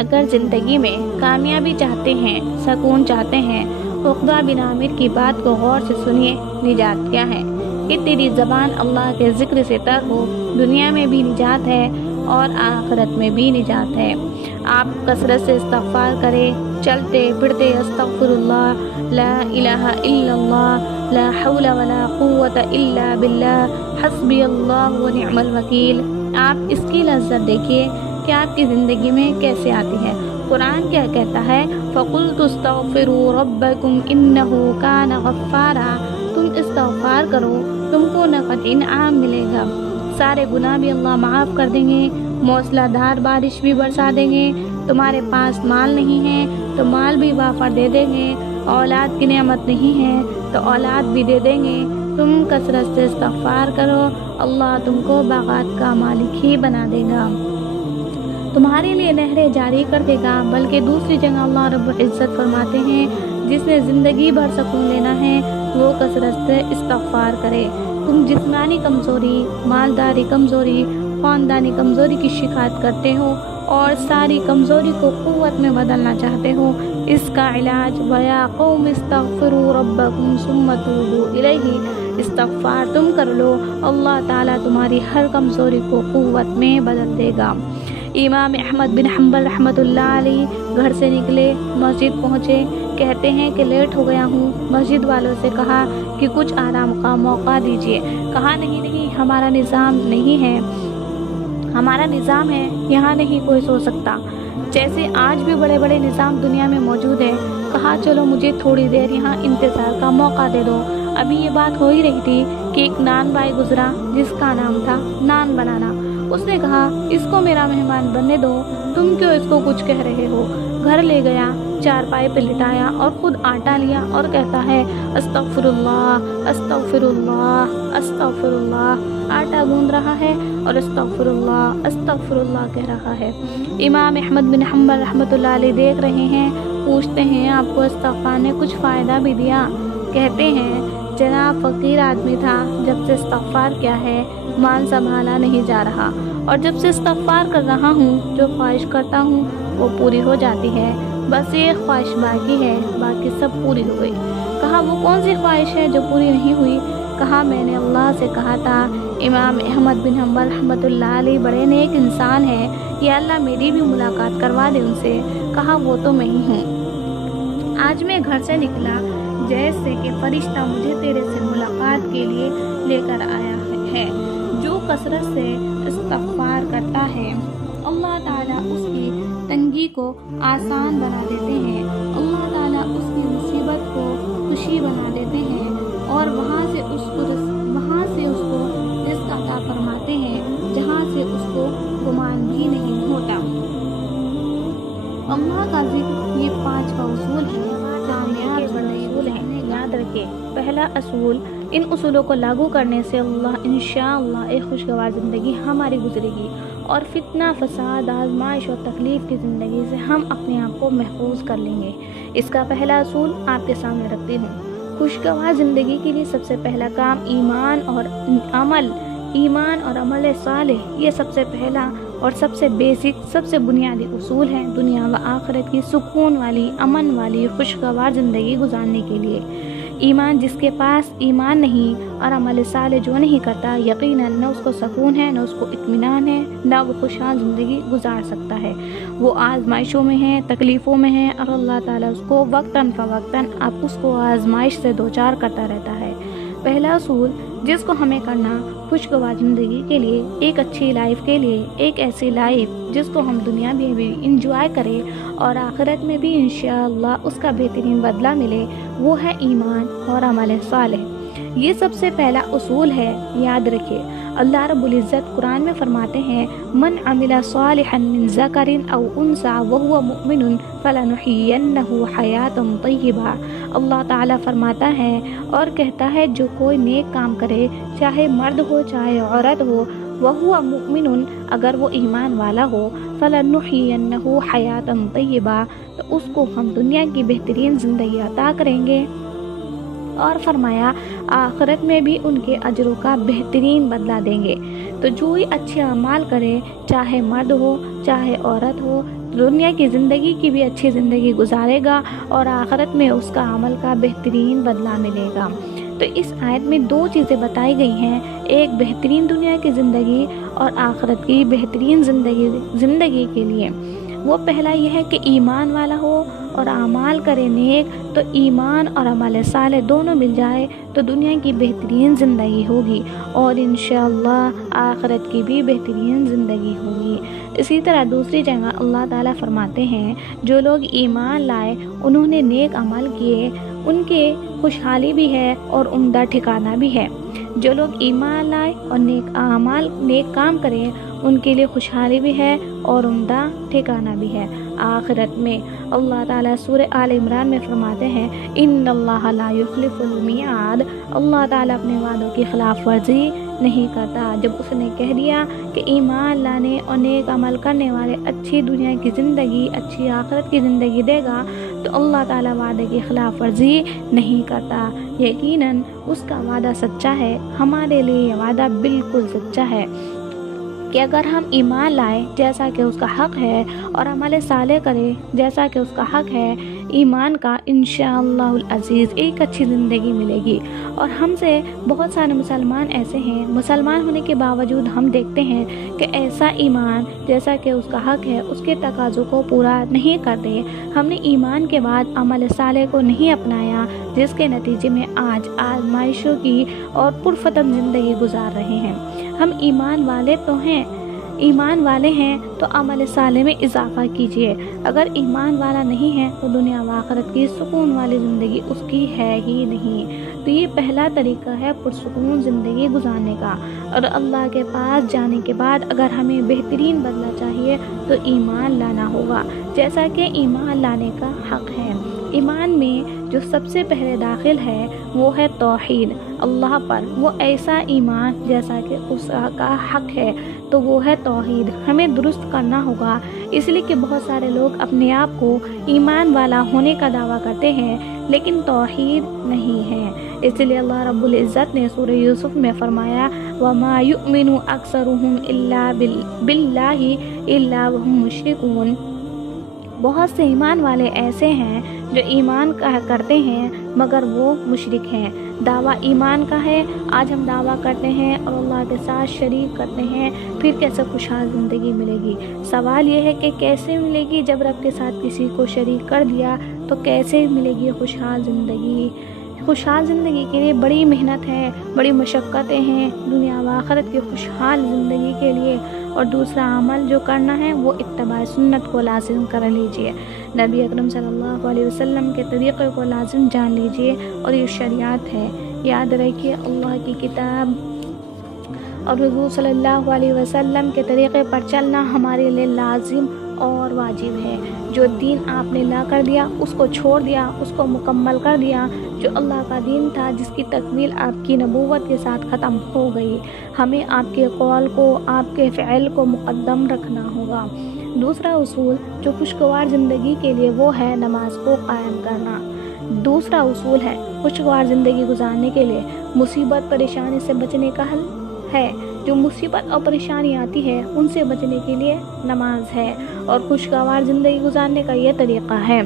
اگر زندگی میں کامیابی چاہتے ہیں، سکون چاہتے ہیں، عقبہ بن عامر کی بات کو غور سے سنیے۔ نجات کیا ہے؟ کہ تیری زبان اللہ کے ذکر سے تر ہو، دنیا میں بھی نجات ہے اور آخرت میں بھی نجات ہے۔ آپ کثرت سے استغفار کریں، چلتے پھرتے استغفر اللہ، لا الہ الا اللہ، لا حول ولا قوت الا باللہ، حسبی اللہ و نعم الوکیل۔ آپ اس کی لذت دیکھیے کہ آپ کی زندگی میں کیسے آتی ہے۔ قرآن کیا کہتا ہے؟ فَقُلْتُ اسْتَغْفِرُوا رَبَّكُمْ إِنَّهُ كَانَ غَفَّارًا۔ تم استغفار کرو، تم کو نقد انعام ملے گا، سارے گناہ بھی اللہ معاف کر دیں گے، موسلا دھار بارش بھی برسا دیں گے، تمہارے پاس مال نہیں ہے تو مال بھی وافر دے دیں گے، اولاد کی نعمت نہیں ہے تو اولاد بھی دے دیں گے۔ تم کثرت سے استغفار کرو، اللہ تم کو باغات کا مالک ہی بنا دے گا، تمہارے لیے نہریں جاری کر دے گا۔ بلکہ دوسری جگہ اللہ رب العزت فرماتے ہیں، جس نے زندگی بھر سکون لینا ہے وہ کثرت سے استغفار کرے۔ تم جسمانی کمزوری، مالداری کمزوری، خاندانی کمزوری کی شکایت کرتے ہو اور ساری کمزوری کو قوت میں بدلنا چاہتے ہو، اس کا علاج وَيَا قَوْمِ اسْتَغْفِرُوا رَبَّكُمْ ثُمَّ تُوبُوا إِلَيْهِ، استغفار تم کر لو، اللہ تعالیٰ تمہاری ہر کمزوری کو قوت میں بدل دے گا۔ امام احمد بن حنبل رحمۃ اللہ علیہ گھر سے نکلے، مسجد پہنچے، کہتے ہیں کہ لیٹ ہو گیا ہوں۔ مسجد والوں سے کہا کہ کچھ آرام کا موقع دیجیے۔ کہا نہیں، ہمارا نظام ہے، یہاں نہیں کوئی سو سکتا، جیسے آج بھی بڑے بڑے نظام دنیا میں موجود ہے۔ کہا چلو مجھے تھوڑی دیر یہاں انتظار کا موقع دے دو۔ ابھی یہ بات ہو ہی رہی تھی کہ ایک نان بائی گزرا جس کا نام تھا نان بنانا۔ اس نے کہا اس کو میرا مہمان بننے دو، تم کیوں اس کو کچھ کہہ رہے ہو؟ گھر لے گیا، چارپائی پہ لٹایا اور خود آٹا لیا اور کہتا ہے استغفر اللہ، استغفر اللہ، استغفر اللہ۔ آٹا گوندھ رہا ہے اور استغفر اللہ کہہ رہا ہے۔ امام احمد بن حنبل رحمۃ اللہ علیہ دیکھ رہے ہیں، پوچھتے ہیں آپ کو استغفار نے کچھ فائدہ بھی دیا؟ کہتے ہیں جناب فقیر آدمی تھا، جب سے استغفار کیا ہے مال سنبھالا نہیں جا رہا، اور جب سے استغفار کر رہا ہوں جو خواہش کرتا ہوں وہ پوری ہو جاتی ہے، بس ایک خواہش باقی ہے، باقی سب پوری ہو گئی۔ کہا وہ کون سی خواہش ہے جو پوری نہیں ہوئی؟ کہا میں نے اللہ سے کہا تھا، امام احمد بن حنبل رحمۃ اللہ علیہ بڑے نیک انسان ہیں، یا اللہ میری بھی ملاقات کروا دے ان سے۔ کہا وہ تو میں ہی ہوں، آج میں گھر سے نکلا جیسے کہ فرشتہ مجھے تیرے سے ملاقات کے لیے لے کر آیا ہے۔ جو کثرت سے استغفار کرتا ہے اللہ تعالیٰ اس کی تنگی کو آسان بنا دیتے ہیں، اللہ تعالیٰ اس کی مصیبت کو خوشی بنا دیتے ہیں، اور وہاں سے اس کو رزق عطا فرماتے ہیں جہاں سے اس کو گمان بھی نہیں ہوتا۔ اللہ کا ذکر یہ 5 کا اصول ہے، کامیاب اصول ہیں، یاد رکھیں۔ پہلا اصول، ان اصولوں کو لاگو کرنے سے انشاءاللہ ایک خوشگوار زندگی ہماری گزرے گی، اور فتنہ، فساد، آزمائش اور تکلیف کی زندگی سے ہم اپنے آپ کو محفوظ کر لیں گے۔ اس کا پہلا اصول آپ کے سامنے رکھتی ہوں۔ خوشگوار زندگی کے لیے سب سے پہلا کام ایمان اور عمل صالح، یہ سب سے پہلا اور سب سے بیسک، سب سے بنیادی اصول ہے دنیا و آخرت کی سکون والی، امن والی، خوشگوار زندگی گزارنے کے لیے۔ ایمان جس کے پاس ایمان نہیں اور عمل صالح جو نہیں کرتا، یقیناً نہ اس کو سکون ہے، نہ اس کو اطمینان ہے، نہ وہ خوشحال زندگی گزار سکتا ہے۔ وہ آزمائشوں میں ہے، تکلیفوں میں ہے، اور اللہ تعالیٰ اس کو وقتاً فوقتاً اب اس کو آزمائش سے دوچار کرتا رہتا ہے۔ پہلا اصول جس کو ہمیں کرنا خوشگوار زندگی کے لیے، ایک اچھی لائف کے لیے، ایک ایسی لائف جس کو ہم دنیا میں بھی انجوائے کریں اور آخرت میں بھی انشاءاللہ اس کا بہترین بدلہ ملے، وہ ہے ایمان اور عمل صالح۔ یہ سب سے پہلا اصول ہے، یاد رکھیے۔ اللہ رب العزت قرآن میں فرماتے ہیں من عمل صالحا من ذکر او انثى وهو مؤمن فلنحيينه حیاتا طیبہ۔ اللہ تعالیٰ فرماتا ہے اور کہتا ہے جو کوئی نیک کام کرے، چاہے مرد ہو چاہے عورت ہو، وهو مؤمن، اگر وہ ایمان والا ہو، فلنحيينه حیاتا طیبہ، تو اس کو ہم دنیا کی بہترین زندگی عطا کریں گے، اور فرمایا آخرت میں بھی ان کے اجروں کا بہترین بدلہ دیں گے۔ تو جو ہی اچھے اعمال کرے، چاہے مرد ہو چاہے عورت ہو، دنیا کی زندگی کی بھی اچھی زندگی گزارے گا اور آخرت میں اس کا عمل کا بہترین بدلہ ملے گا۔ تو اس آیت میں دو چیزیں بتائی گئی ہیں، ایک بہترین دنیا کی زندگی اور آخرت کی بہترین زندگی کے لیے۔ وہ پہلا یہ ہے کہ ایمان والا ہو اور اعمال کرے نیک، تو ایمان اور عمل صالح دونوں مل جائے تو دنیا کی بہترین زندگی ہوگی اور انشاءاللہ آخرت کی بھی بہترین زندگی ہوگی۔ اسی طرح دوسری جگہ اللہ تعالیٰ فرماتے ہیں جو لوگ ایمان لائے، انہوں نے نیک عمل کیے، ان کے خوشحالی بھی ہے اور عمدہ ٹھکانہ بھی ہے۔ جو لوگ ایمان لائے اور نیک کام کریں، ان کے لیے خوشحالی بھی ہے اور عمدہ ٹھکانہ بھی ہے آخرت میں۔ اللہ تعالیٰ سورہ آل عمران میں فرماتے ہیں ان اللہ لا یخلف المیعاد، اللہ تعالیٰ اپنے وعدوں کی خلاف ورزی نہیں کرتا۔ جب اس نے کہہ دیا کہ ایمان لانے اور نیک عمل کرنے والے اچھی دنیا کی زندگی، اچھی آخرت کی زندگی دے گا، تو اللہ تعالیٰ وعدے کی خلاف ورزی نہیں کرتا۔ یقیناً اس کا وعدہ سچا ہے، ہمارے لیے یہ وعدہ بالکل سچا ہے کہ اگر ہم ایمان لائیں جیسا کہ اس کا حق ہے اور عمل صالح کریں جیسا کہ اس کا حق ہے ایمان کا، انشاءاللہ العزیز ایک اچھی زندگی ملے گی۔ اور ہم سے بہت سارے مسلمان ایسے ہیں، مسلمان ہونے کے باوجود ہم دیکھتے ہیں کہ ایسا ایمان جیسا کہ اس کا حق ہے اس کے تقاضوں کو پورا نہیں کرتے۔ ہم نے ایمان کے بعد عمل صالح کو نہیں اپنایا، جس کے نتیجے میں آج آزمائشوں کی اور پرفتن زندگی گزار رہے ہیں۔ ہم ایمان والے ہیں تو عمل صالح میں اضافہ کیجیے۔ اگر ایمان والا نہیں ہے تو دنیا و آخرت کی سکون والی زندگی اس کی ہے ہی نہیں۔ تو یہ پہلا طریقہ ہے پرسکون زندگی گزارنے کا۔ اور اللہ کے پاس جانے کے بعد اگر ہمیں بہترین بدلہ چاہیے تو ایمان لانا ہوگا، جیسا کہ ایمان لانے کا حق ہے۔ ایمان میں جو سب سے پہلے داخل ہے وہ ہے توحید اللہ پر، وہ ایسا ایمان جیسا کہ اس کا حق ہے، تو وہ ہے توحید، ہمیں درست کرنا ہوگا۔ اس لیے کہ بہت سارے لوگ اپنے آپ کو ایمان والا ہونے کا دعویٰ کرتے ہیں لیکن توحید نہیں ہے۔ اس لیے اللہ رب العزت نے سورہ یوسف میں فرمایا وَمَا يُؤْمِنُ أَكْثَرُهُمْ إِلَّا بِاللَّهِ إِلَّا وَهُمْ مُشْرِكُونَ۔ بہت سے ایمان والے ایسے ہیں جو ایمان کرتے ہیں مگر وہ مشرک ہیں۔ دعویٰ ایمان کا ہے، آج ہم دعویٰ کرتے ہیں اور اللہ کے ساتھ شریک کرتے ہیں، پھر کیسے خوشحال زندگی ملے گی؟ سوال یہ ہے کہ کیسے ملے گی؟ جب رب کے ساتھ کسی کو شریک کر دیا تو کیسے ملے گی خوشحال زندگی؟ خوشحال زندگی کے لیے بڑی محنت ہے، بڑی مشقتیں ہیں دنیا و آخرت کی خوشحال زندگی کے لیے۔ اور دوسرا عمل جو کرنا ہے وہ اتباع سنت کو لازم کر لیجئے، نبی اکرم صلی اللہ علیہ وسلم کے طریقے کو لازم جان لیجئے، اور یہ شریعت ہے۔ یاد رکھیے اللہ کی کتاب اور حضور صلی اللہ علیہ وسلم کے طریقے پر چلنا ہمارے لیے لازم اور واجب ہے۔ جو دین آپ نے لا کر دیا اس کو چھوڑ دیا، اس کو مکمل کر دیا، جو اللہ کا دین تھا جس کی تکمیل آپ کی نبوت کے ساتھ ختم ہو گئی، ہمیں آپ کے قول کو، آپ کے فعل کو مقدم رکھنا ہوگا۔ دوسرا اصول جو خوشگوار زندگی کے لیے وہ ہے نماز کو قائم کرنا۔ دوسرا اصول ہے خوشگوار زندگی گزارنے کے لیے مصیبت پریشانی سے بچنے کا حل ہے۔ جو مصیبت اور پریشانی آتی ہے ان سے بچنے کے لیے نماز ہے، اور خوشگوار زندگی گزارنے کا یہ طریقہ ہے۔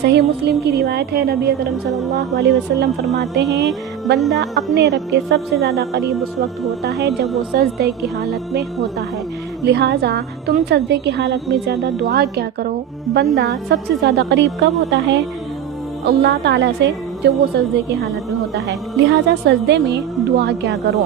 صحیح مسلم کی روایت ہے، نبی اکرم صلی اللہ علیہ وسلم فرماتے ہیں بندہ اپنے رب کے سب سے زیادہ قریب اس وقت ہوتا ہے جب وہ سجدے کی حالت میں ہوتا ہے، لہٰذا تم سجدے کی حالت میں زیادہ دعا کیا کرو۔ بندہ سب سے زیادہ قریب کب ہوتا ہے اللہ تعالیٰ سے؟ جب وہ سجدے کی حالت میں ہوتا ہے، لہٰذا سجدے میں دعا کیا کرو۔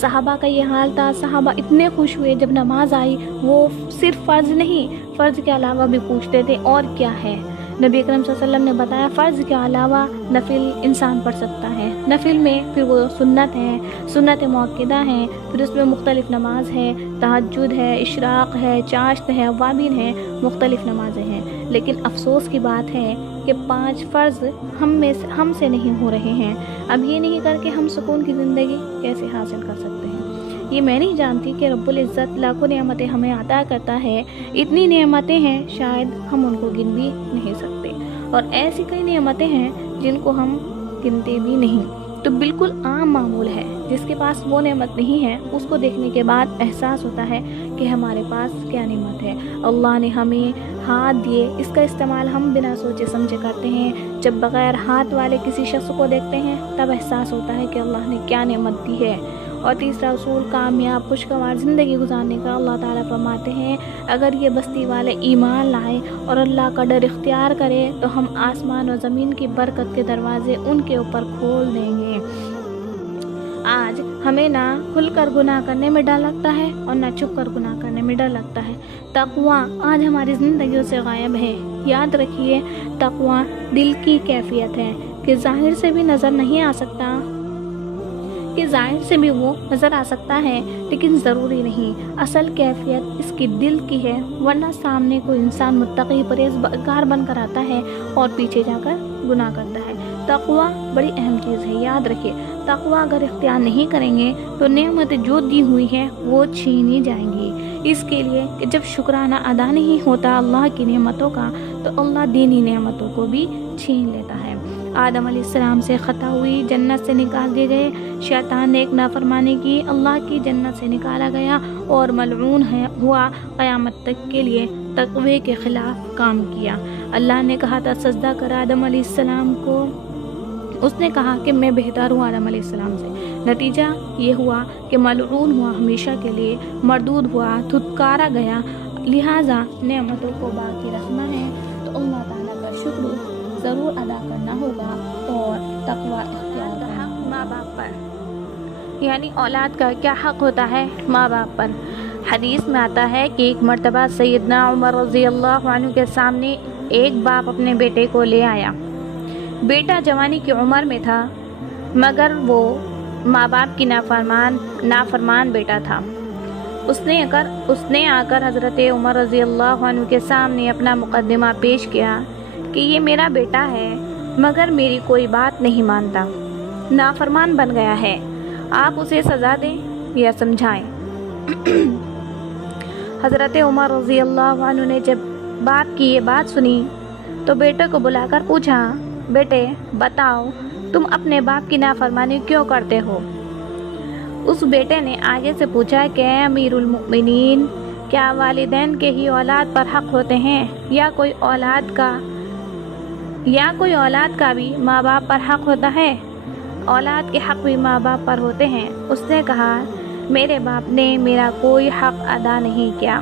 صحابہ کا یہ حال تھا، صحابہ اتنے خوش ہوئے جب نماز آئی، وہ صرف فرض نہیں، فرض کے علاوہ بھی پوچھتے تھے اور کیا ہے۔ نبی اکرم صلی اللہ علیہ وسلم نے بتایا فرض کے علاوہ نفل انسان پڑھ سکتا ہے۔ نفل میں پھر وہ سنت ہے، سنت مؤکدہ ہیں، پھر اس میں مختلف نماز ہے، تہجد ہے، اشراق ہے، چاشت ہے، اوابین ہے، مختلف نمازیں ہیں۔ لیکن افسوس کی بات ہے کہ 5 فرض ہم سے نہیں ہو رہے ہیں۔ اب یہ نہیں کر کے ہم سکون کی زندگی کیسے حاصل کر سکتے ہیں؟ یہ میں نہیں جانتی کہ رب العزت لاکھوں نعمتیں ہمیں عطا کرتا ہے، اتنی نعمتیں ہیں شاید ہم ان کو گن بھی نہیں سکتے، اور ایسی کئی نعمتیں ہیں جن کو ہم گنتے بھی نہیں۔ تو بالکل عام معمول ہے جس کے پاس وہ نعمت نہیں ہے اس کو دیکھنے کے بعد احساس ہوتا ہے کہ ہمارے پاس کیا نعمت ہے۔ اللہ نے ہمیں ہاتھ دیے، اس کا استعمال ہم بنا سوچے سمجھے کرتے ہیں۔ جب بغیر ہاتھ والے کسی شخص کو دیکھتے ہیں تب احساس ہوتا ہے کہ اللہ نے کیا نعمت دی ہے۔ اور تیسرا اصول کامیاب خوشگوار زندگی گزارنے کا، اللہ تعالیٰ فرماتے ہیں اگر یہ بستی والے ایمان لائیں اور اللہ کا ڈر اختیار کرے تو ہم آسمان و زمین کی برکت کے دروازے ان کے اوپر کھول دیں گے۔ آج ہمیں نہ کھل کر گناہ کرنے میں ڈر لگتا ہے اور نہ چھپ کر گناہ کرنے میں ڈر لگتا ہے۔ تقویٰ آج ہماری زندگیوں سے غائب ہے۔ یاد رکھیے تقویٰ دل کی کیفیت ہے کہ ظاہر سے بھی نظر نہیں آ سکتا، کہ ظاہر سے بھی وہ نظر آ سکتا ہے لیکن ضروری نہیں، اصل کیفیت اس کی دل کی ہے، ورنہ سامنے کوئی انسان متقی پرہیزگار بن کر آتا ہے اور پیچھے جا کر گناہ کرتا ہے۔ تقویٰ بڑی اہم چیز ہے، یاد رکھیے تقویٰ اگر اختیار نہیں کریں گے تو نعمت جو دی ہوئی ہے وہ چھینی جائیں گی۔ اس کے لیے کہ جب شکرانہ ادا نہیں ہوتا اللہ کی نعمتوں کا تو اللہ دینی نعمتوں کو بھی چھین لیتا ہے۔ آدم علیہ السلام سے خطا ہوئی، جنت سے نکال دیے گئے، شیطان نے ایک نافرمانی کی، اللہ کی جنت سے نکالا گیا اور ملعون ہوا، قیامت تک کے لیے تقوی کے خلاف کام کیا۔ اللہ نے کہا تھا سجدہ کر آدم علیہ السلام کو، اس نے کہا کہ میں بہتر ہوں آدم علیہ السلام سے، نتیجہ یہ ہوا کہ ملعون ہوا، ہمیشہ کے لیے مردود ہوا، دھتکارا گیا۔ لہٰذا نعمتوں کو باقی رکھنا ہے تو اللہ تعالیٰ کا شکر ضرور ادا کرنا ہوگا اور تقویٰ اختیار کرنا ہوگا۔ ماں باپ پر یعنی اولاد کا کیا حق ہوتا ہے ماں باپ پر؟ حدیث میں آتا ہے کہ ایک مرتبہ سیدنا عمر رضی اللہ عنہ کے سامنے ایک باپ اپنے بیٹے کو لے آیا۔ بیٹا جوانی کی عمر میں تھا مگر وہ ماں باپ کی نافرمان بیٹا تھا۔ اس نے آ کر حضرت عمر رضی اللہ عنہ کے سامنے اپنا مقدمہ پیش کیا کہ یہ میرا بیٹا ہے مگر میری کوئی بات نہیں مانتا، نافرمان بن گیا ہے، آپ اسے سزا دیں یا سمجھائیں۔ حضرت عمر رضی اللہ عنہ نے جب باپ کی یہ بات سنی تو بیٹے کو بلا کر پوچھا، بیٹے بتاؤ تم اپنے باپ کی نافرمانی کیوں کرتے ہو؟ اس بیٹے نے آگے سے پوچھا کہ اے امیر المؤمنین، کیا والدین کے ہی اولاد پر حق ہوتے ہیں یا کوئی اولاد کا بھی ماں باپ پر حق ہوتا ہے؟ اولاد کے حق بھی ماں باپ پر ہوتے ہیں۔ اس نے کہا میرے باپ نے میرا کوئی حق ادا نہیں کیا۔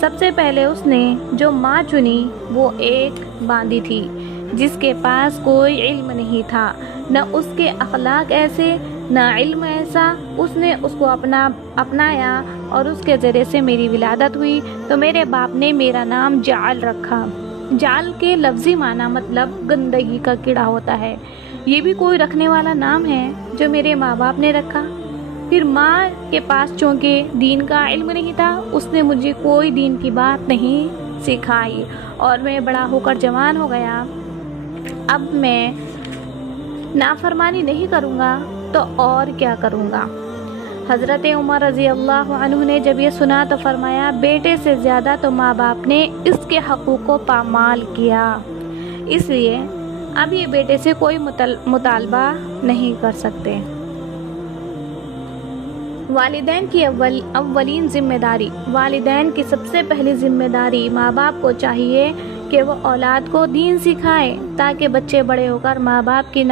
سب سے پہلے اس نے جو ماں چنی وہ ایک باندی تھی جس کے پاس کوئی علم نہیں تھا، نہ اس کے اخلاق ایسے نہ علم ایسا، اس نے اس کو اپنایا اور اس کے ذریعے سے میری ولادت ہوئی تو میرے باپ نے میرا نام جعل رکھا۔ جعل کے لفظی معنی مطلب گندگی کا کیڑا ہوتا ہے، یہ بھی کوئی رکھنے والا نام ہے جو میرے ماں باپ نے رکھا۔ پھر ماں کے پاس چونکہ دین کا علم نہیں تھا اس نے مجھے کوئی دین کی بات نہیں سکھائی اور میں بڑا ہو کر جوان ہو گیا، اب میں نافرمانی نہیں کروں گا تو اور کیا کروں گا۔ حضرت عمر رضی اللہ عنہ نے جب یہ سنا تو فرمایا بیٹے سے زیادہ تو ماں باپ نے اس کے حقوق کو پامال کیا، اس لیے اب یہ بیٹے سے کوئی مطالبہ نہیں کر سکتے۔ والدین کی اولین ذمہ داری، والدین کی سب سے پہلی ذمہ داری ماں باپ کو چاہیے کہ وہ اولاد کو دین سکھائے تاکہ بچے بڑے ہو کر ماں باپ کی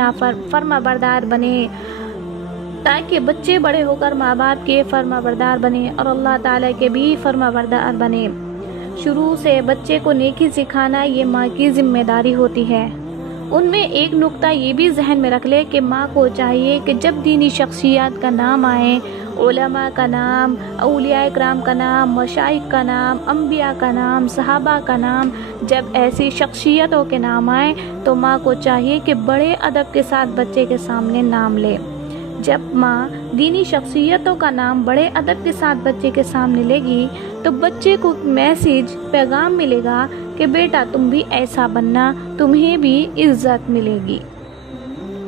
فرما بردار بنے اور اللہ تعالیٰ کے بھی فرما بردار بنے۔ شروع سے بچے کو نیکی سکھانا یہ ماں کی ذمہ داری ہوتی ہے۔ ان میں ایک نقطہ یہ بھی ذہن میں رکھ لے کہ ماں کو چاہیے کہ جب دینی شخصیات کا نام آئے، علماء کا نام، اولیاء اکرام کا نام، مشائخ کا نام، انبیاء کا نام، صحابہ کا نام، جب ایسی شخصیتوں کے نام آئے تو ماں کو چاہیے کہ بڑے ادب کے ساتھ بچے کے سامنے نام لے۔ جب ماں دینی شخصیتوں کا نام بڑے ادب کے ساتھ بچے کے سامنے لے گی تو بچے کو پیغام ملے گا کہ بیٹا تم بھی ایسا بننا، تمہیں بھی عزت ملے گی۔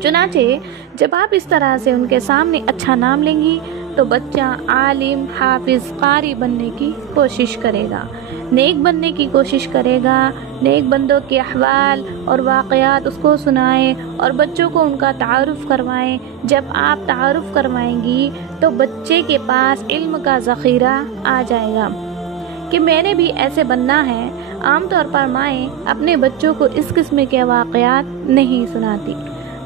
چنانچہ جب آپ اس طرح سے ان کے سامنے اچھا نام لیں گی تو بچہ عالم، حافظ، قاری بننے کی کوشش کرے گا۔ نیک بننے کی کوشش کرے گا، نیک بندوں کے احوال اور واقعات اس کو سنائیں اور بچوں کو ان کا تعارف کروائیں۔ جب آپ تعارف کروائیں گی تو بچے کے پاس علم کا ذخیرہ آ جائے گا کہ میں نے بھی ایسے بننا ہے۔ عام طور پر مائیں اپنے بچوں کو اس قسم کے واقعات نہیں سناتی،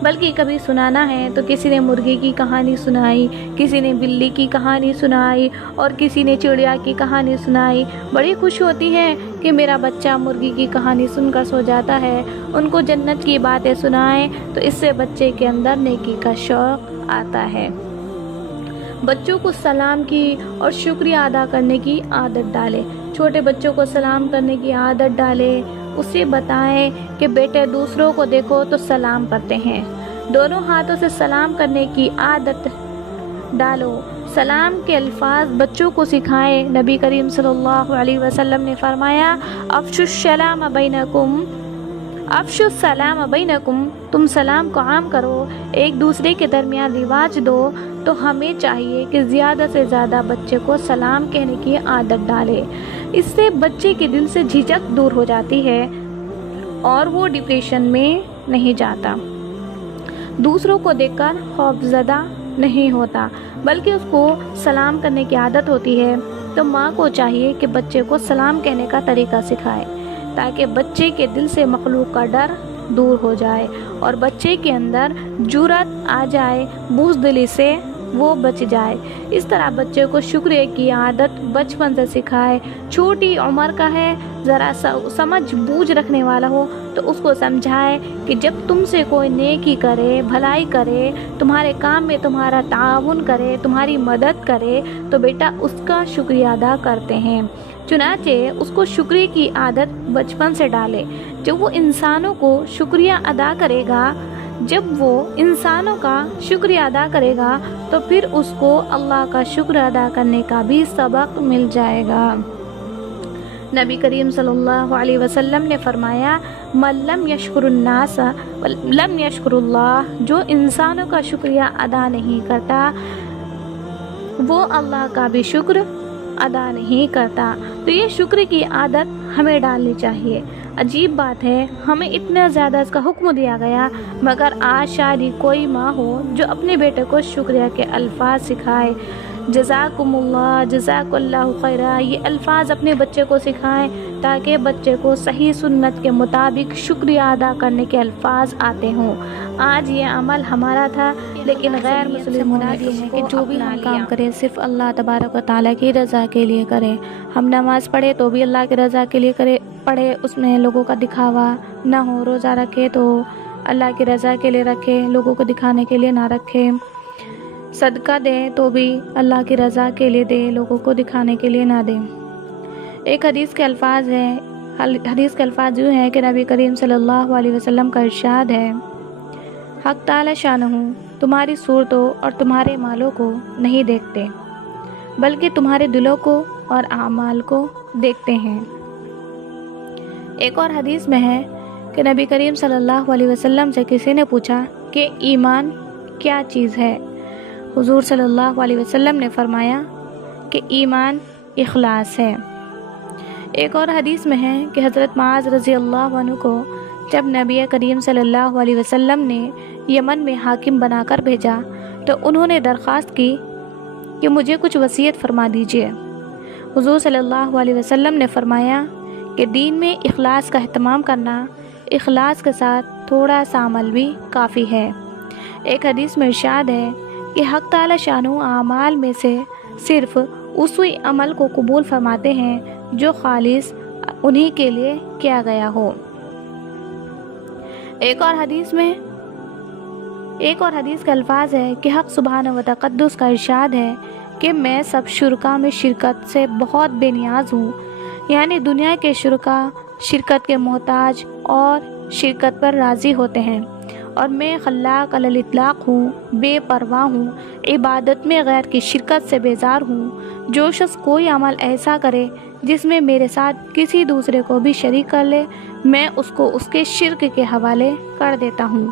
بلکہ کبھی سنانا ہے تو کسی نے مرغی کی کہانی سنائی، کسی نے بلی کی کہانی سنائی اور کسی نے چڑیا کی کہانی سنائی۔ بڑی خوش ہوتی ہے کہ میرا بچہ مرغی کی کہانی سن کر سو جاتا ہے۔ ان کو جنت کی باتیں سنائیں تو اس سے بچے کے اندر نیکی کا شوق آتا ہے۔ بچوں کو سلام کی اور شکریہ ادا کرنے کی عادت ڈالے۔ چھوٹے بچوں کو سلام کرنے کی عادت ڈالے، اسے بتائیں کہ بیٹے دوسروں کو دیکھو تو سلام کرتے ہیں، دونوں ہاتھوں سے سلام کرنے کی عادت ڈالو۔ سلام کے الفاظ بچوں کو سکھائیں۔ نبی کریم صلی اللہ علیہ وسلم نے فرمایا، افشوا السلام بینکم، افشوا السلام بینکم، تم سلام کو عام کرو، ایک دوسرے کے درمیان رواج دو۔ تو ہمیں چاہیے کہ زیادہ سے زیادہ بچے کو سلام کہنے کی عادت ڈالے۔ اس سے بچے کے دل سے جھجک دور ہو جاتی ہے اور وہ ڈپریشن میں نہیں جاتا، دوسروں کو دیکھ کر خوف زدہ نہیں ہوتا، بلکہ اس کو سلام کرنے کی عادت ہوتی ہے۔ تو ماں کو چاہیے کہ بچے کو سلام کہنے کا طریقہ سکھائے تاکہ بچے کے دل سے مخلوق کا ڈر دور ہو جائے اور بچے کے اندر جرأت آ جائے، بزدلی سے وہ بچ جائے۔ اس طرح بچے کو شکریہ کی عادت بچپن سے سکھائے۔ چھوٹی عمر کا ہے، ذرا سمجھ بوجھ رکھنے والا ہو تو اس کو سمجھائے کہ جب تم سے کوئی نیکی کرے، بھلائی کرے، تمہارے کام میں تمہارا تعاون کرے، تمہاری مدد کرے تو بیٹا اس کا شکریہ ادا کرتے ہیں۔ چنانچہ اس کو شکریہ کی عادت بچپن سے ڈالے۔ جب وہ انسانوں کو شکریہ ادا کرے گا، جب وہ انسانوں کا شکریہ ادا کرے گا تو پھر اس کو اللہ کا شکر ادا کرنے کا بھی سبق مل جائے گا۔ نبی کریم صلی اللہ علیہ وسلم نے فرمایا، من لم یشکر الناس لم یشکر اللہ، جو انسانوں کا شکریہ ادا نہیں کرتا وہ اللہ کا بھی شکر ادا نہیں کرتا۔ تو یہ شکر کی عادت ہمیں ڈالنی چاہیے۔ عجیب بات ہے، ہمیں اتنا زیادہ اس کا حکم دیا گیا، مگر آج شاید ہی کوئی ماں ہو جو اپنے بیٹے کو شکریہ کے الفاظ سکھائے۔ جزاکم اللہ، جزاک اللہ خیرہ، یہ الفاظ اپنے بچے کو سکھائیں تاکہ بچے کو صحیح سنت کے مطابق شکریہ ادا کرنے کے الفاظ آتے ہوں۔ آج یہ عمل ہمارا تھا، لیکن غیر مسلموں نے اس کو کہ جو بھی ہم کام کریں صرف اللہ تبارک و تعالیٰ کی رضا کے لیے کریں۔ ہم نماز پڑھے تو بھی اللہ کی رضا کے لیے پڑھے، اس میں لوگوں کا دکھاوا نہ ہو۔ روزہ رکھے تو اللہ کی رضا کے لیے رکھے، لوگوں کو دکھانے کے لیے نہ رکھے۔ صدقہ دیں تو بھی اللہ کی رضا کے لیے دے، لوگوں کو دکھانے کے لیے نہ دیں۔ ایک حدیث کے الفاظ یوں ہیں کہ نبی کریم صلی اللہ علیہ وسلم کا ارشاد ہے، حق تعالی شانہ تمہاری صورتوں اور تمہارے مالوں کو نہیں دیکھتے، بلکہ تمہارے دلوں کو اور اعمال کو دیکھتے ہیں۔ ایک اور حدیث میں ہے کہ نبی کریم صلی اللہ علیہ وسلم سے کسی نے پوچھا کہ ایمان کیا چیز ہے؟ حضور صلی اللہ علیہ وسلم نے فرمایا کہ ایمان اخلاص ہے۔ ایک اور حدیث میں ہے کہ حضرت معاذ رضی اللہ عنہ کو جب نبی کریم صلی اللہ علیہ وسلم نے یمن میں حاکم بنا کر بھیجا تو انہوں نے درخواست کی کہ مجھے کچھ وصیت فرما دیجیے۔ حضور صلی اللہ علیہ وسلم نے فرمایا کہ دین میں اخلاص کا اہتمام کرنا، اخلاص کے ساتھ تھوڑا سا عمل بھی کافی ہے۔ ایک حدیث میں ارشاد ہے کہ حق تعالی شانہ اعمال میں سے صرف اسی عمل کو قبول فرماتے ہیں جو خالص انہی کے لیے کیا گیا ہو۔ ایک اور حدیث کا الفاظ ہے کہ حق سبحانہ و تقدس کا ارشاد ہے کہ میں سب شرکا میں شرکت سے بہت بے نیاز ہوں، یعنی دنیا کے شرکا شرکت کے محتاج اور شرکت پر راضی ہوتے ہیں، اور میں خلاق علی الاطلاق ہوں، بے پرواہ ہوں، عبادت میں غیر کی شرکت سے بیزار ہوں۔ جو شخص کوئی عمل ایسا کرے جس میں میرے ساتھ کسی دوسرے کو بھی شریک کر لے، میں اس کو اس کے شرک کے حوالے کر دیتا ہوں۔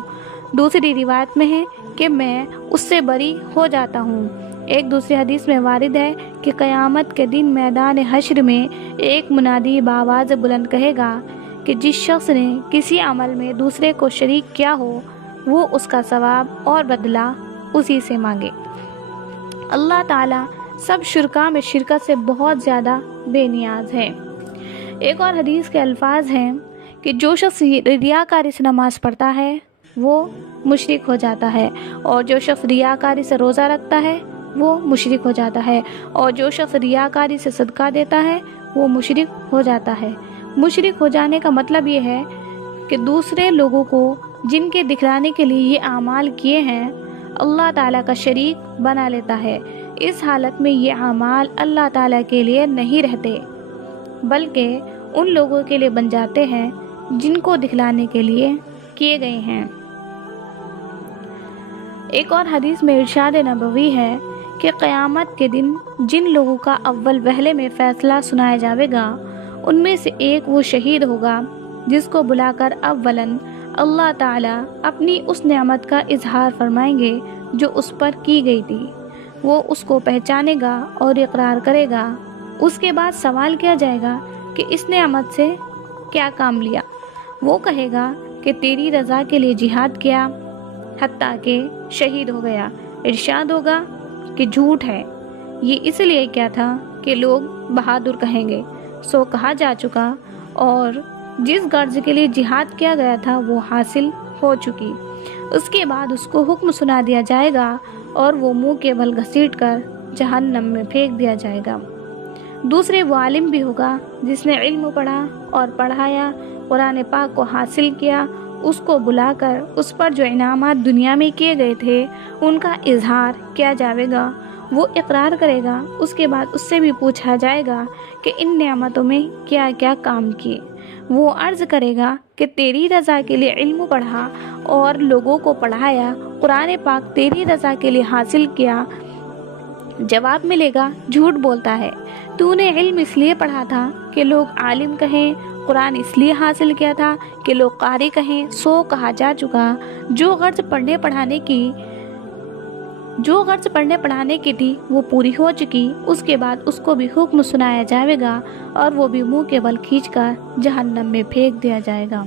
دوسری روایت میں ہے کہ میں اس سے بری ہو جاتا ہوں۔ ایک دوسری حدیث میں وارد ہے کہ قیامت کے دن میدان حشر میں ایک منادی بآواز بلند کہے گا کہ جس شخص نے کسی عمل میں دوسرے کو شریک کیا ہو وہ اس کا ثواب اور بدلہ اسی سے مانگے۔ اللہ تعالیٰ سب شرکاء میں شرکت سے بہت زیادہ بے نیاز ہے۔ ایک اور حدیث کے الفاظ ہیں کہ جو شخص ریاکاری سے نماز پڑھتا ہے وہ مشرک ہو جاتا ہے، اور جو شخص ریاکاری سے روزہ رکھتا ہے وہ مشرک ہو جاتا ہے، اور جو شخص ریاکاری سے صدقہ دیتا ہے وہ مشرک ہو جاتا ہے۔ مشرک ہو جانے کا مطلب یہ ہے کہ دوسرے لوگوں کو جن کے دکھلانے کے لیے یہ اعمال کیے ہیں اللہ تعالیٰ کا شریک بنا لیتا ہے۔ اس حالت میں یہ اعمال اللہ تعالیٰ کے لیے نہیں رہتے بلکہ ان لوگوں کے لیے بن جاتے ہیں جن کو دکھلانے کے لیے کیے گئے ہیں۔ ایک اور حدیث میں ارشاد نبوی ہے کہ قیامت کے دن جن لوگوں کا اول وہلے میں فیصلہ سنایا جاوے گا ان میں سے ایک وہ شہید ہوگا جس کو بلا کر اولاً اللہ تعالیٰ اپنی اس نعمت کا اظہار فرمائیں گے جو اس پر کی گئی تھی۔ وہ اس کو پہچانے گا اور اقرار کرے گا۔ اس کے بعد سوال کیا جائے گا کہ اس نعمت سے کیا کام لیا؟ وہ کہے گا کہ تیری رضا کے لیے جہاد کیا حتیٰ کہ شہید ہو گیا۔ ارشاد ہوگا کہ جھوٹ ہے، یہ اس لیے کیا تھا کہ لوگ بہادر کہیں گے، سو کہا جا چکا، اور جس غرض کے لیے جہاد کیا گیا تھا وہ حاصل ہو چکی۔ اس کے بعد اس کو حکم سنا دیا جائے گا اور وہ منہ کے بل گھسیٹ کر جہنم میں پھینک دیا جائے گا۔ دوسرے وہ عالم بھی ہوگا جس نے علم پڑھا اور پڑھایا، قرآن پاک کو حاصل کیا، اس کو بلا کر اس پر جو انعامات دنیا میں کیے گئے تھے ان کا اظہار کیا جاوے گا۔ وہ اقرار کرے گا، اس کے بعد اس سے بھی پوچھا جائے گا کہ ان نعمتوں میں کیا کیا کام کیے۔ وہ عرض کرے گا کہ تیری رضا کے لیے علم پڑھا اور لوگوں کو پڑھایا، قرآن پاک تیری رضا کے لیے حاصل کیا۔ جواب ملے گا جھوٹ بولتا ہے، تو نے علم اس لیے پڑھا تھا کہ لوگ عالم کہیں، قرآن اس لیے حاصل کیا تھا کہ لوگ قاری کہیں، سو کہا جا چکا۔ جو غرض پڑھنے پڑھانے کی تھی وہ پوری ہو چکی۔ اس کے بعد اس کو بھی حکم سنایا جائے گا اور وہ بھی منہ کے بل کھینچ کر جہنم میں پھینک دیا جائے گا۔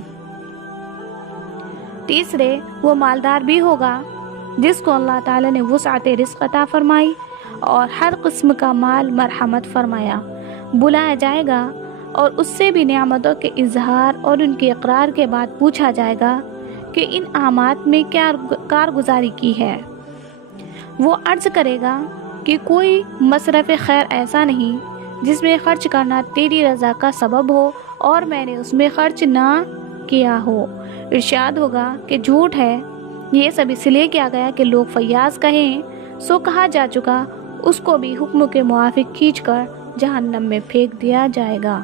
تیسرے وہ مالدار بھی ہوگا جس کو اللہ تعالیٰ نے وسعت رزق عطا فرمائی اور ہر قسم کا مال مرحمت فرمایا۔ بلایا جائے گا اور اس سے بھی نعمتوں کے اظہار اور ان کے اقرار کے بعد پوچھا جائے گا کہ ان اعمال میں کیا کارگزاری کی ہے۔ وہ عرض کرے گا کہ کوئی مصرف خیر ایسا نہیں جس میں خرچ کرنا تیری رضا کا سبب ہو اور میں نے اس میں خرچ نہ کیا ہو۔ ارشاد ہوگا کہ جھوٹ ہے، یہ سب اس لیے کیا گیا کہ لوگ فیاض کہیں، سو کہا جا چکا۔ اس کو بھی حکم کے موافق کھینچ کر جہنم میں پھینک دیا جائے گا۔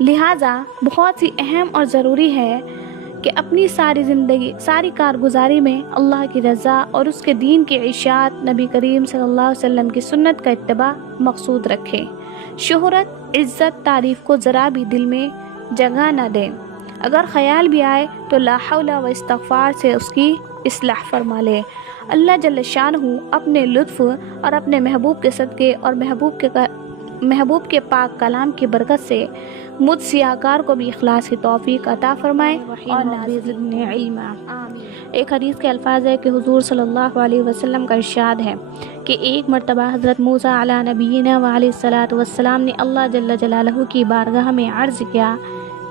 لہٰذا بہت ہی اہم اور ضروری ہے کہ اپنی ساری کارگزاری میں اللہ کی رضا اور اس کے دین کی اشاعت، نبی کریم صلی اللہ علیہ وسلم کی سنت کا اتباع مقصود رکھیں۔ شہرت، عزت، تعریف کو ذرا بھی دل میں جگہ نہ دیں۔ اگر خیال بھی آئے تو لا حول و استغفار سے اس کی اصلاح فرما لے۔ اللہ جل شانہ اپنے لطف اور اپنے محبوب کے صدقے اور محبوب کے پاک کلام کی برکت سے مجھ سیاکار کو بھی اخلاص کی توفیق عطا فرمائے اور نازل علم۔ ایک حدیث کے الفاظ ہے کہ حضور صلی اللہ علیہ وسلم کا ارشاد ہے کہ ایک مرتبہ حضرت موسیٰ علیہ نبینا وعلیہ الصلاۃ والسلام نے اللہ جل جلالہ کی بارگاہ میں عرض کیا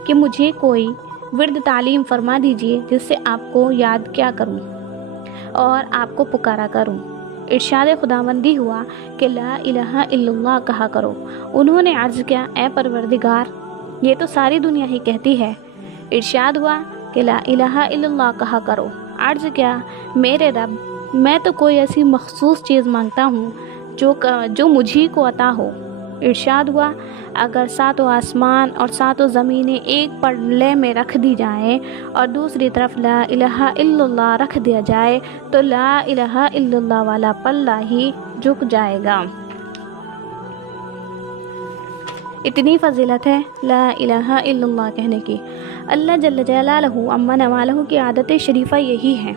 کہ مجھے کوئی ورد تعلیم فرما دیجیے جس سے آپ کو یاد کیا کروں اور آپ کو پکارا کروں۔ ارشاد خداوندی ہوا کہ لا الہ الا اللہ کہا کرو۔ انہوں نے عرض کیا، اے پروردگار، یہ تو ساری دنیا ہی کہتی ہے۔ ارشاد ہوا کہ لا الہ الا اللہ کہا کرو۔ عرض کیا، میرے رب، میں تو کوئی ایسی مخصوص چیز مانگتا ہوں جو مجھی کو عطا ہو۔ ارشاد ہوا، اگر ساتوں آسمان اور ساتوں زمینیں ایک پلڑے میں رکھ دی جائیں اور دوسری طرف لا الہ الا اللہ رکھ دیا جائے تو لا الہ الا اللہ والا پلہ ہی جھک جائے گا۔ اتنی فضیلت ہے لا الہ الا اللہ کہنے کی۔ اللہ جل جلالہ عما نوالہ کی عادت شریفہ یہی ہے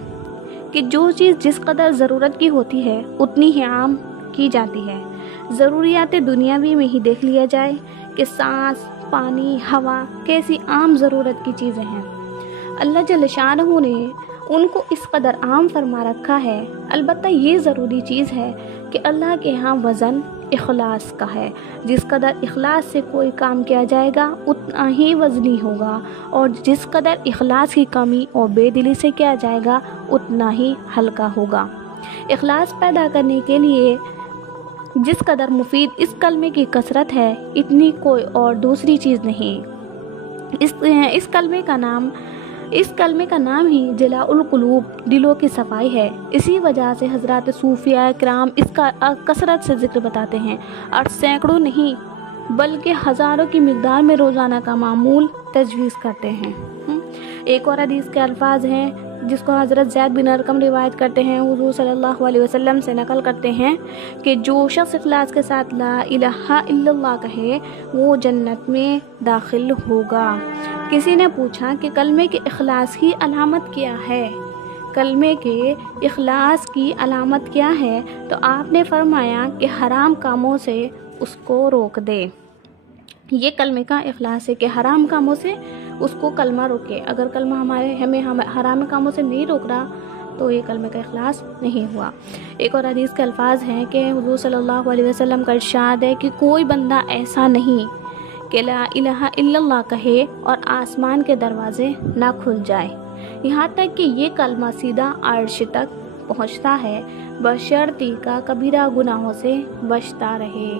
کہ جو چیز جس قدر ضرورت کی ہوتی ہے اتنی ہی عام کی جاتی ہے۔ ضروریات دنیاوی میں ہی دیکھ لیا جائے کہ سانس، پانی، ہوا کیسی عام ضرورت کی چیزیں ہیں، اللہ جل شانہ نے ان کو اس قدر عام فرما رکھا ہے۔ البتہ یہ ضروری چیز ہے کہ اللہ کے ہاں وزن اخلاص کا ہے، جس قدر اخلاص سے کوئی کام کیا جائے گا اتنا ہی وزنی ہوگا، اور جس قدر اخلاص کی کمی اور بے دلی سے کیا جائے گا اتنا ہی ہلکا ہوگا۔ اخلاص پیدا کرنے کے لیے جس قدر مفید اس کلمے کی کثرت ہے اتنی کوئی اور دوسری چیز نہیں۔ اس کلمے کا نام ہی جلاء القلوب، دلوں کی صفائی ہے۔ اسی وجہ سے حضرات صوفیاء کرام اس کا کثرت سے ذکر بتاتے ہیں اور سینکڑوں نہیں بلکہ ہزاروں کی مقدار میں روزانہ کا معمول تجویز کرتے ہیں۔ ایک اور حدیث کے الفاظ ہیں جس کو حضرت زید بن ارقم روایت کرتے ہیں، حضور صلی اللہ علیہ وسلم سے نقل کرتے ہیں کہ جو شخص اخلاص کے ساتھ لا الہ الا اللہ کہے وہ جنت میں داخل ہوگا۔ کسی نے پوچھا کہ کلمے کے اخلاص کی علامت کیا ہے؟ کلمے کے اخلاص کی علامت کیا ہے؟ تو آپ نے فرمایا کہ حرام کاموں سے اس کو روک دے۔ یہ کلمے کا اخلاص ہے کہ حرام کاموں سے اس کو کلمہ روکے۔ اگر کلمہ ہمیں حرام کاموں سے نہیں روک رہا تو یہ کلمے کا اخلاص نہیں ہوا۔ ایک اور حدیث کے الفاظ ہیں کہ حضور صلی اللہ علیہ وسلم کا ارشاد ہے کہ کوئی بندہ ایسا نہیں کہ لا الہ الا اللہ کہے اور آسمان کے دروازے نہ کھل جائے، یہاں تک کہ یہ کلمہ سیدھا عرش تک پہنچتا ہے، بشرطی کا کبیرہ گناہوں سے بچتا رہے۔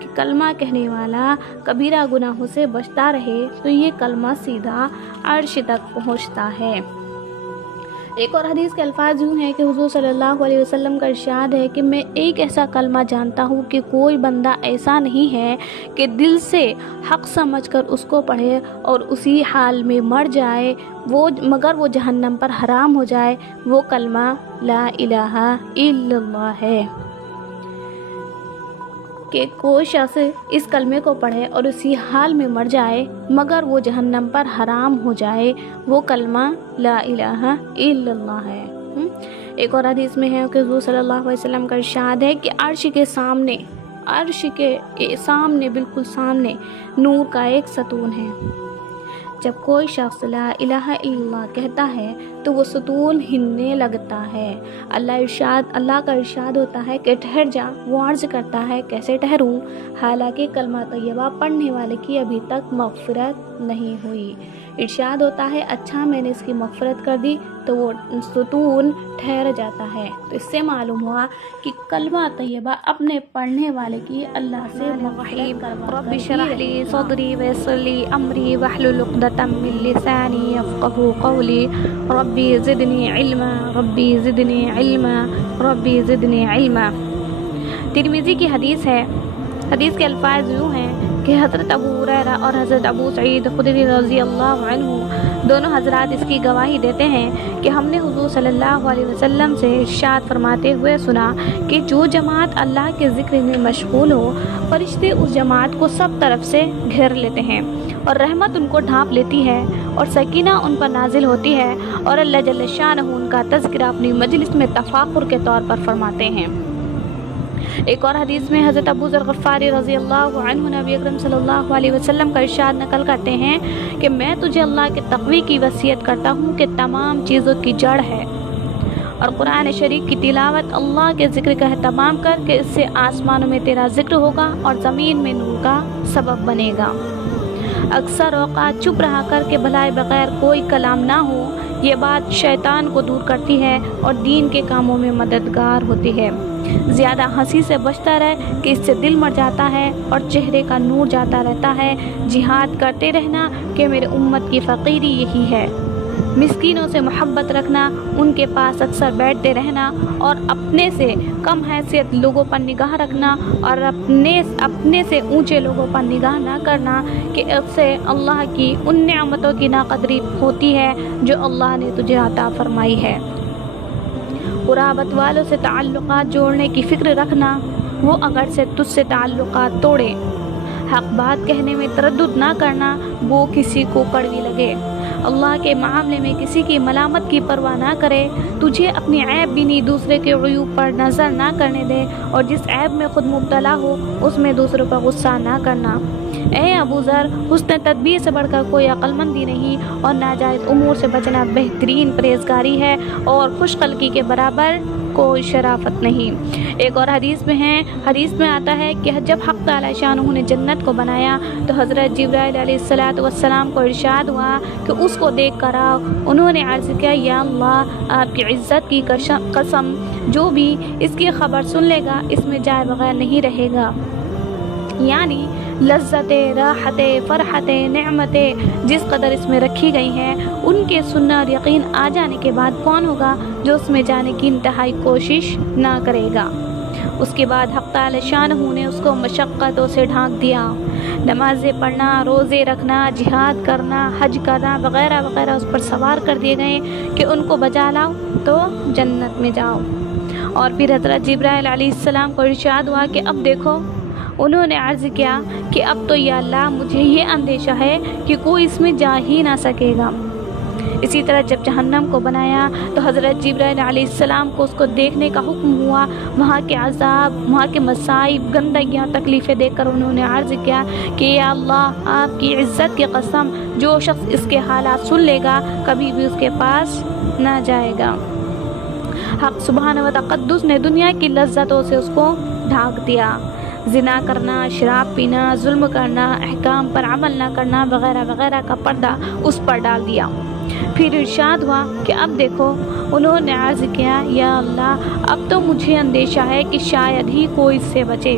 کہ کلمہ کہنے والا کبیرہ گناہوں سے بچتا رہے تو یہ کلمہ سیدھا عرش تک پہنچتا ہے۔ ایک اور حدیث کے الفاظ یوں ہیں کہ حضور صلی اللہ علیہ وسلم کا ارشاد ہے کہ میں ایک ایسا کلمہ جانتا ہوں کہ کوئی بندہ ایسا نہیں ہے کہ دل سے حق سمجھ کر اس کو پڑھے اور اسی حال میں مر جائے مگر وہ جہنم پر حرام ہو جائے، وہ کلمہ لا الہ الا اللہ ہے۔ کہ کوئی شخص اس کلمے کو پڑھے اور اسی حال میں مر جائے مگر وہ جہنم پر حرام ہو جائے، وہ کلمہ لا الہ الا اللہ ہے۔ ایک اور حدیث میں ہے کہ حضور صلی اللہ علیہ وسلم کا ارشاد ہے کہ عرش کے سامنے بالکل سامنے نور کا ایک ستون ہے۔ جب کوئی شخص لا الہ الا اللہ کہتا ہے تو وہ ستون ہلنے لگتا ہے۔ اللہ کا ارشاد ہوتا ہے کہ ٹھہر جا۔ وہ عرض کرتا ہے کیسے ٹھہروں حالانکہ کلمہ طیبہ پڑھنے والے کی ابھی تک مغفرت نہیں ہوئی۔ ارشاد ہوتا ہے اچھا میں نے اس کی مغفرت کر دی تو وہ ستون ٹھہر جاتا ہے۔ تو اس سے معلوم ہوا کہ کلمہ طیبہ اپنے پڑھنے والے کی اللہ سے مغفرت کرواتا ہے۔ رب اشرح لی صدری ویسر لی امری واحلل عقدۃ من لسانی یفقہوا قولی ربی زدنی علما ربی زدنی علما ربی زدنی علما۔ ترمذی کی حدیث ہے، حدیث کے الفاظ یوں ہیں کہ حضرت ابو ہریرہ اور حضرت ابو سعید خدری رضی اللہ عنہ دونوں حضرات اس کی گواہی دیتے ہیں کہ ہم نے حضور صلی اللہ علیہ وسلم سے ارشاد فرماتے ہوئے سنا کہ جو جماعت اللہ کے ذکر میں مشغول ہو فرشتے اس جماعت کو سب طرف سے گھیر لیتے ہیں اور رحمت ان کو ڈھانپ لیتی ہے اور سکینہ ان پر نازل ہوتی ہے اور اللہ جل شانہ ان کا تذکرہ اپنی مجلس میں تفاخر کے طور پر فرماتے ہیں۔ ایک اور حدیث میں حضرت ابو ذر غفاری رضی اللہ عنہ نبی اکرم صلی اللہ علیہ وسلم کا ارشاد نقل کرتے ہیں کہ میں تجھے اللہ کے تقوی کی وصیت کرتا ہوں کہ تمام چیزوں کی جڑ ہے، اور قرآن شریف کی تلاوت اللہ کے ذکر کا اہتمام کر کے اس سے آسمانوں میں تیرا ذکر ہوگا اور زمین میں نور کا سبب بنے گا۔ اکثر اوقات چپ رہا کر کے بھلائے بغیر کوئی کلام نہ ہو، یہ بات شیطان کو دور کرتی ہے اور دین کے کاموں میں مددگار ہوتی ہے۔ زیادہ ہنسی سے بچتا رہے کہ اس سے دل مر جاتا ہے اور چہرے کا نور جاتا رہتا ہے۔ جہاد کرتے رہنا کہ میرے امت کی فقیری یہی ہے۔ مسکینوں سے محبت رکھنا، ان کے پاس اکثر بیٹھتے رہنا اور اپنے سے کم حیثیت لوگوں پر نگاہ رکھنا اور اپنے سے اونچے لوگوں پر نگاہ نہ کرنا کہ اس سے اللہ کی ان نعمتوں کی ناقدری ہوتی ہے جو اللہ نے تجھے عطا فرمائی ہے۔ قرابت والوں سے تعلقات جوڑنے کی فکر رکھنا، وہ اگر سے تجھ سے تعلقات توڑے۔ حق بات کہنے میں تردد نہ کرنا، وہ کسی کو کڑوی لگے۔ اللہ کے معاملے میں کسی کی ملامت کی پرواہ نہ کرے، تجھے اپنی عیب بینی دوسرے کے عیوب پر نظر نہ کرنے دے، اور جس عیب میں خود مبتلا ہو اس میں دوسروں پر غصہ نہ کرنا۔ اے ابو ذر، حسن تدبیر سے بڑھ کر کوئی عقل مندی نہیں، اور ناجائز امور سے بچنا بہترین پرہیزگاری ہے، اور خوش خلقی کے برابر کوئی شرافت نہیں۔ ایک اور حدیث میں آتا ہے کہ جب حق تعالی شانہ نے جنت کو بنایا تو حضرت جبرائیل علیہ السلام کو ارشاد ہوا کہ اس کو دیکھ کر آؤ۔ انہوں نے عرض کیا، یا اللہ، آپ کی عزت کی قسم، جو بھی اس کی خبر سن لے گا اس میں جائے بغیر نہیں رہے گا۔ یعنی لذتیں، راحتیں، فرحتیں، نعمتیں جس قدر اس میں رکھی گئی ہیں، ان کے سننا اور یقین آ جانے کے بعد کون ہوگا جو اس میں جانے کی انتہائی کوشش نہ کرے گا۔ اس کے بعد حق تعالی شانہ نے اس کو مشقتوں سے ڈھانک دیا۔ نمازیں پڑھنا، روزے رکھنا، جہاد کرنا، حج کرنا وغیرہ وغیرہ اس پر سوار کر دیے گئے کہ ان کو بجا لاؤ تو جنت میں جاؤ۔ اور پھر حضرت جبرائیل علیہ السلام کو ارشاد ہوا کہ اب دیکھو۔ انہوں نے عرض کیا کہ اب تو یا اللہ، مجھے یہ اندیشہ ہے کہ کوئی اس میں جا ہی نہ سکے گا۔ اسی طرح جب جہنم کو بنایا تو حضرت جبرائیل علیہ السلام کو اس کو دیکھنے کا حکم ہوا۔ وہاں کے عذاب، وہاں کے مصائب، گندگیاں، تکلیفیں دیکھ کر انہوں نے عرض کیا کہ یا اللہ، آپ کی عزت کی قسم، جو شخص اس کے حالات سن لے گا کبھی بھی اس کے پاس نہ جائے گا۔ حق سبحانہ و تقدس نے دنیا کی لذتوں سے اس کو ڈھانک دیا۔ زنا کرنا، شراب پینا، ظلم کرنا، احکام پر عمل نہ کرنا وغیرہ وغیرہ کا پردہ اس پر ڈال دیا۔ پھر ارشاد ہوا کہ اب دیکھو۔ انہوں نے عرض کیا، یا اللہ، اب تو مجھے اندیشہ ہے کہ شاید ہی کوئی اس سے بچے۔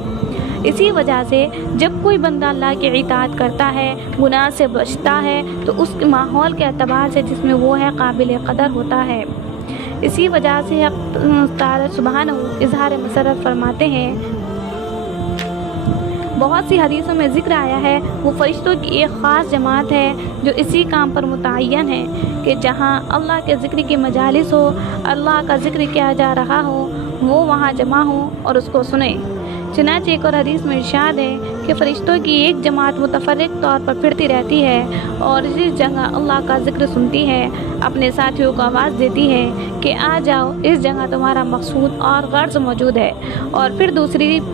اسی وجہ سے جب کوئی بندہ اللہ کی اطاعت کرتا ہے، گناہ سے بچتا ہے، تو اس کے ماحول کے اعتبار سے جس میں وہ ہے قابل قدر ہوتا ہے۔ اسی وجہ سے تعالی سبحانہ اظہار مسرت فرماتے ہیں۔ بہت سی حدیثوں میں ذکر آیا ہے، وہ فرشتوں کی ایک خاص جماعت ہے جو اسی کام پر متعین ہے کہ جہاں اللہ کے ذکر کی مجالس ہو، اللہ کا ذکر کیا جا رہا ہو، وہ وہاں جمع ہوں اور اس کو سنیں۔ چنانچہ ایک اور حدیث میں ارشاد ہے کہ فرشتوں کی ایک جماعت متفرق طور پر پھرتی رہتی ہے اور جس جگہ اللہ کا ذکر سنتی ہے اپنے ساتھیوں کو آواز دیتی ہے کہ آ جاؤ، اس جگہ تمہارا مقصود اور غرض موجود ہے، اور پھر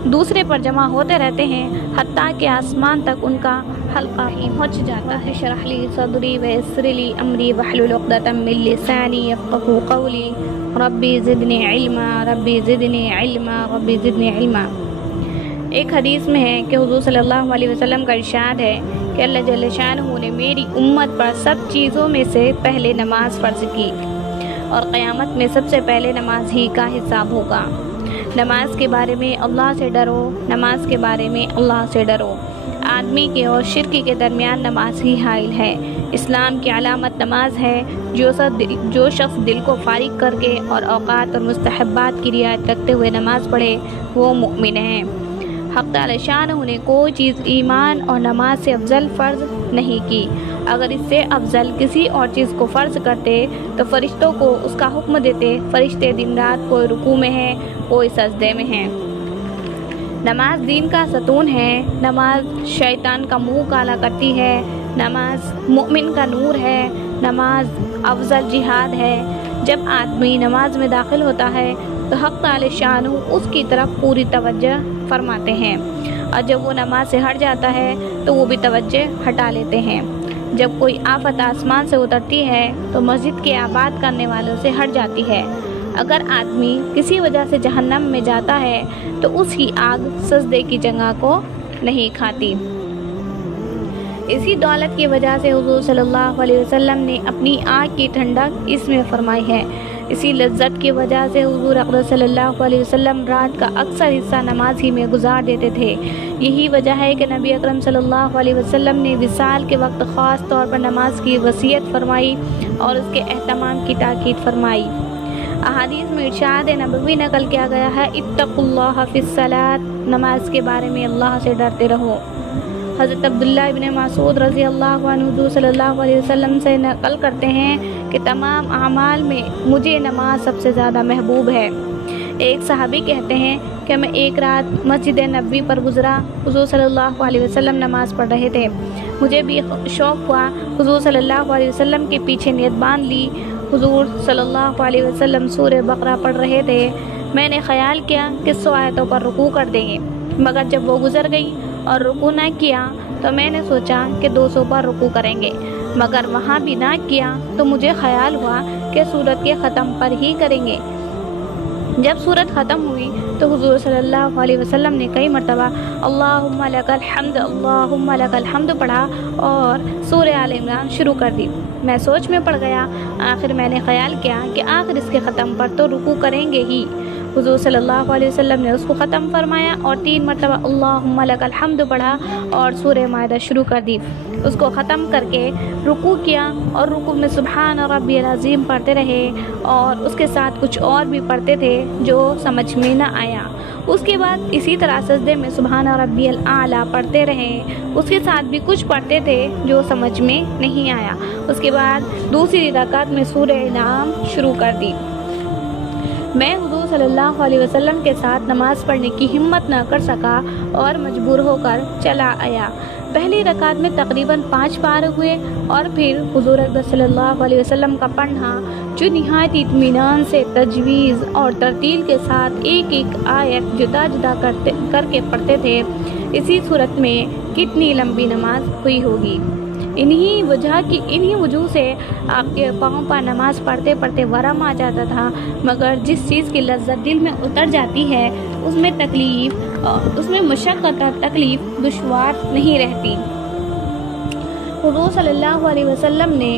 دوسرے پر جمع ہوتے رہتے ہیں حتیٰ کہ آسمان تک ان کا حلقہ پہنچ جاتا ہے۔ اشرح لی صدری ویسر لی امری واحلل عقدۃ من لسانی یفقہوا قولی ربی زدنی علما ربی زدنی علما ربی زدنی علما۔ ایک حدیث میں ہے کہ حضور صلی اللہ علیہ وسلم کا ارشاد ہے کہ اللہ جل شانہ نے میری امت پر سب چیزوں میں سے پہلے نماز فرض کی، اور قیامت میں سب سے پہلے نماز ہی کا حساب ہوگا۔ نماز کے بارے میں اللہ سے ڈرو، نماز کے بارے میں اللہ سے ڈرو۔ آدمی کے اور شرک کے درمیان نماز ہی حائل ہے۔ اسلام کی علامت نماز ہے۔ جو شخص دل کو فارغ کر کے اور اوقات اور مستحبات کی رعایت رکھتے ہوئے نماز پڑھے وہ مومن ہے۔ حق تعالی شانہ نے کوئی چیز ایمان اور نماز سے افضل فرض نہیں کی۔ اگر اس سے افضل کسی اور چیز کو فرض کرتے تو فرشتوں کو اس کا حکم دیتے۔ فرشتے دن رات کوئی رکوع میں ہیں، کوئی سجدے میں ہیں۔ نماز دین کا ستون ہے۔ نماز شیطان کا منہ کالا کرتی ہے۔ نماز مومن کا نور ہے۔ نماز افضل جہاد ہے۔ جب آدمی نماز میں داخل ہوتا ہے تو حق تعالی شانہ اس کی طرف پوری توجہ فرماتے ہیں، اور جب وہ نماز سے ہٹ جاتا ہے تو وہ بھی توجہ ہٹا لیتے ہیں۔ جب کوئی آفت آسمان سے اترتی ہے تو مسجد کے آباد کرنے والوں سے ہٹ جاتی ہے۔ اگر آدمی کسی وجہ سے جہنم میں جاتا ہے تو اس کی آگ سجدے کی جگہ کو نہیں کھاتی۔ اسی دولت کی وجہ سے حضور صلی اللہ علیہ وسلم نے اپنی آنکھ کی ٹھنڈک اس میں فرمائی ہے۔ اسی لذت کی وجہ سے حضور اقدس صلی اللہ علیہ وسلم رات کا اکثر حصہ نماز ہی میں گزار دیتے تھے۔ یہی وجہ ہے کہ نبی اکرم صلی اللہ علیہ وسلم نے وصال کے وقت خاص طور پر نماز کی وصیت فرمائی اور اس کے اہتمام کی تاکید فرمائی۔ احادیث میں ارشاد نبوی نقل کیا گیا ہے، اتقوا اللہ فی الصلاۃ، نماز کے بارے میں اللہ سے ڈرتے رہو۔ حضرت عبداللہ ابن مسعود رضی اللہ عنہ حضور صلی اللہ علیہ وسلم سے نقل کرتے ہیں کہ تمام اعمال میں مجھے نماز سب سے زیادہ محبوب ہے۔ ایک صحابی کہتے ہیں کہ میں ایک رات مسجد نبوی پر گزرا، حضور صلی اللہ علیہ وسلم نماز پڑھ رہے تھے، مجھے بھی شوق ہوا، حضور صلی اللہ علیہ وسلم کے پیچھے نیت باندھ لی۔ حضور صلی اللہ علیہ وسلم سورہ بقرہ پڑھ رہے تھے، میں نے خیال کیا کہ 100 آیتوں پر رکوع کر دیں گے، مگر جب وہ گزر گئی اور رکوع نہ کیا تو میں نے سوچا کہ 200 پر رکوع کریں گے، مگر وہاں بھی نہ کیا تو مجھے خیال ہوا کہ سورت کے ختم پر ہی کریں گے۔ جب سورت ختم ہوئی تو حضور صلی اللہ علیہ وسلم نے کئی مرتبہ اللہم لک الحمد اللہم لک الحمد پڑھا اور سورہ آل عمران شروع کر دی۔ میں سوچ میں پڑ گیا، آخر میں نے خیال کیا کہ آخر اس کے ختم پر تو رکوع کریں گے ہی۔ حضور صلی اللہ علیہ وسلم نے اس کو ختم فرمایا اور 3 مرتبہ اللہم لک الحمد پڑھا اور سورہ مائدہ شروع کر دی۔ اس کو ختم کر کے رکوع کیا اور رکوع میں سبحان ربی العظیم پڑھتے رہے اور اس کے ساتھ کچھ اور بھی پڑھتے تھے جو سمجھ میں نہ آیا۔ اس کے بعد اسی طرح سجدے میں سبحان ربی الاعلیٰ پڑھتے رہے، اس کے ساتھ بھی کچھ پڑھتے تھے جو سمجھ میں نہیں آیا۔ اس کے بعد دوسری رکعت میں سورہ انعام شروع کر دی۔ میں حضور صلی اللہ علیہ وسلم کے ساتھ نماز پڑھنے کی ہمت نہ کر سکا اور مجبور ہو کر چلا آیا۔ پہلی رکعت میں تقریباً 5 پارے ہوئے اور پھر حضور اقدس صلی اللہ علیہ وسلم کا پڑھنا جو نہایت اطمینان سے تجویز اور ترتیل کے ساتھ ایک ایک آیت جدا جدا کر کے پڑھتے تھے، اسی صورت میں کتنی لمبی نماز ہوئی ہوگی۔ انہی وجوہ سے آپ کے پاؤں پر نماز پڑھتے پڑھتے ورم آ جاتا تھا، مگر جس چیز کی لذت دل میں اتر جاتی ہے اس میں مشقت اور تکلیف دشوار نہیں رہتی۔ حضور صلی اللہ علیہ وسلم نے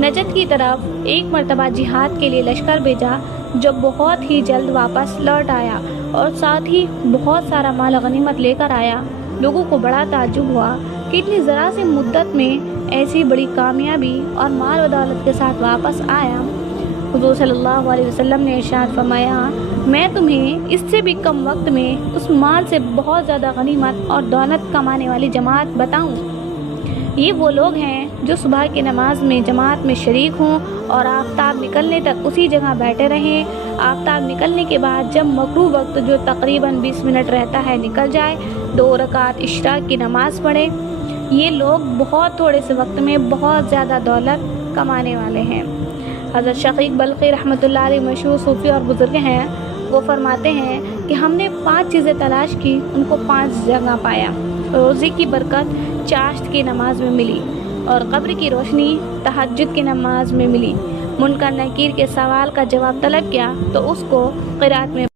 نجد کی طرف ایک مرتبہ جہاد کے لیے لشکر بھیجا جو بہت ہی جلد واپس لوٹ آیا اور ساتھ ہی بہت سارا مال غنیمت لے کر آیا۔ لوگوں کو بڑا تعجب ہوا کہ اتنی ذرا سی مدت میں ایسی بڑی کامیابی اور مال و دولت کے ساتھ واپس آیا۔ حضور صلی اللہ علیہ وسلم نے ارشاد فرمایا، میں تمہیں اس سے بھی کم وقت میں اس مال سے بہت زیادہ غنیمت اور دولت کمانے والی جماعت بتاؤں؟ یہ وہ لوگ ہیں جو صبح کی نماز میں جماعت میں شریک ہوں اور آفتاب نکلنے تک اسی جگہ بیٹھے رہیں۔ آفتاب نکلنے کے بعد جب مغرب وقت جو تقریباً 20 منٹ رہتا ہے نکل جائے، 2 رکعت اشراق کی نماز پڑھے۔ یہ لوگ بہت تھوڑے سے وقت میں بہت زیادہ دولت کمانے والے ہیں۔ حضرت شقیق بلخی رحمۃ اللہ علیہ مشہور صوفی اور بزرگ ہیں، وہ فرماتے ہیں کہ ہم نے 5 چیزیں تلاش کی، ان کو 5 جگہ پایا۔ روزے کی برکت چاشت کی نماز میں ملی اور قبر کی روشنی تہجد کی نماز میں ملی۔ منکر نکیر کے سوال کا جواب طلب کیا تو اس کو قرات میں